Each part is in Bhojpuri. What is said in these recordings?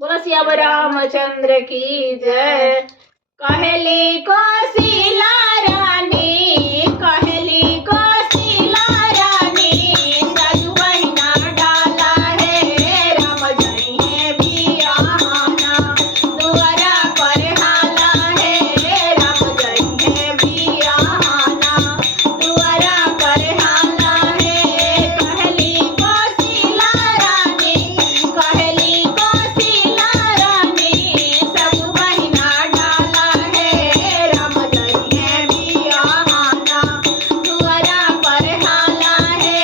बोला सियावर रामचंद्र की जय। कहली कौशिला रानी, कहली कौशिला रानी, साजू बहिना डाला है राम जई है बियाहना। दुआरा पर हाला है राम जई है बियाहना। दुआरा पर हाला है। कहली कौशिला रानी, कहली कौशिला रानी, साजू बहिना डाला है राम जई है बियाहना। दुआरा पर हाला है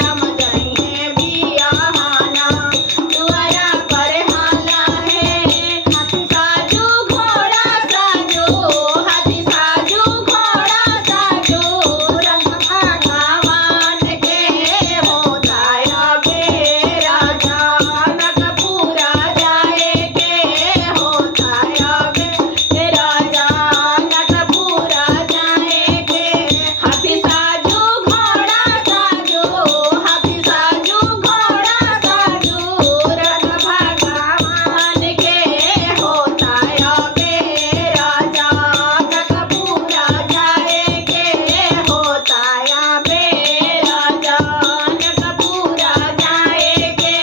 राम जई है बियाहना। दुआरा पर हाला है। हाथी साजू घोड़ा साजो, हाथी साजू घोड़ा साजो, रंग भगवान के होता अबे राजा। नगपुरा जाए के होता अबे राजा, नगपुरा जाए के। हाथी साजू घोड़ा साजो, हाथी साजू घोड़ा साजो, रंग भगवान के होता अबे राजा। नगपुरा जाए के होता अबे राजा। नगपुरा जाए के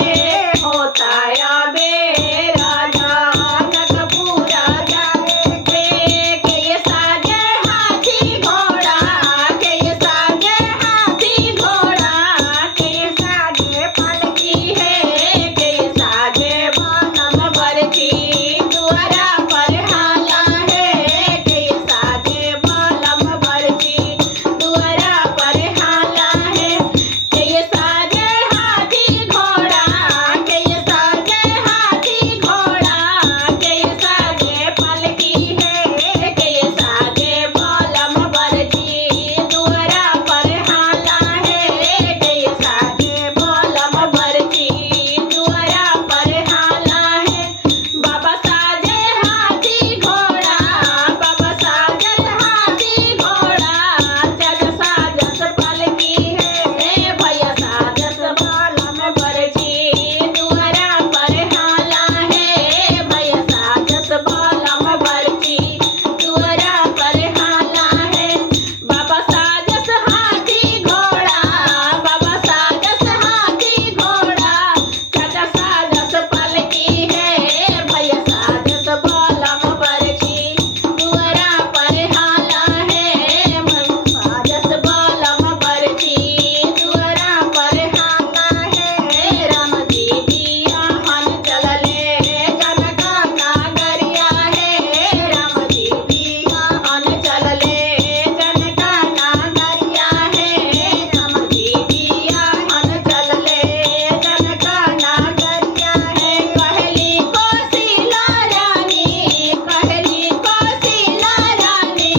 होता अबे राजा। नगपुरा जाए के ये साजे हाथी घोड़ा, के ये साजे हाथी घोड़ा, के ये साजे पालकी है, के ये साजे बनम बरछी। दुआरा पर हाला है, के ये साजे बनम बरछी। दुआरा पर हाला है। के ये साजे हाथी घोड़ा, के ये साजे हाथी घोड़ा, के ये साजे पालकी है, के ये साजे बनम बरछी। दुआरा पर हाला है, के ये साजे बनम बरछी। दुआरा पर हाला है। बाबा साजे हाथी घोड़ा, बाबा साजे हाथी घोड़ा, चाचा साजस पालकी है, भैया साजस बनम बरछी। दुआरा पर हाला है, भैया साजस बनम बरछी। दुआरा पर हाला है। बाबा साजस हाथी घोड़ा, बाबा साजस हाथी घोड़ा, चाचा साजस पालकी है, भैया साजस बनम बरछी। दुआरा पर हाला है, भैया साजस बनम बरछी। दुआरा पर हाला है। राम जी बियाहन चलले जनका नागरिया है। राम जी बियाहन चलले जनका नागरिया है। राम जी बियाहन चलले जनका नागरिया है। कहली कौशिला रानी, कहली कौशिला रानी,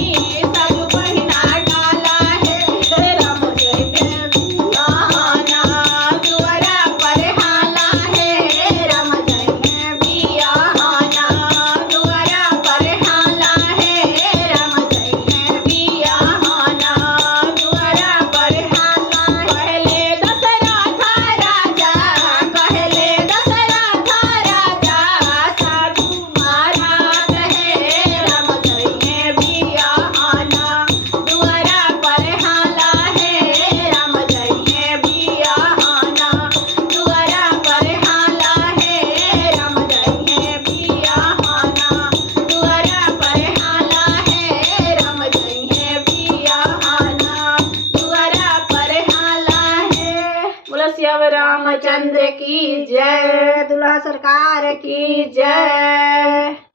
साजू बहिना डाला है राम जई है बियाहना। दुआरा पर हाला है राम जई है बियाहना। दुआरा पर हाला है राम जई है बियाहना। दुआरा पर हाला। कहले दशरथ राजा, कहले दशरथ राजा, साधु महाराज है राम जई है बियाहना। दुआरा पर हाला है राम जई है बियाहना। दुआरा पर हाला है राम जई है बियाहना। दुआरा पर हाला है राम जई है बियाहना। दुआरा पर हाला है। बोला सियावर रामचंद्र की जय। दुल्हा सरकार की जय।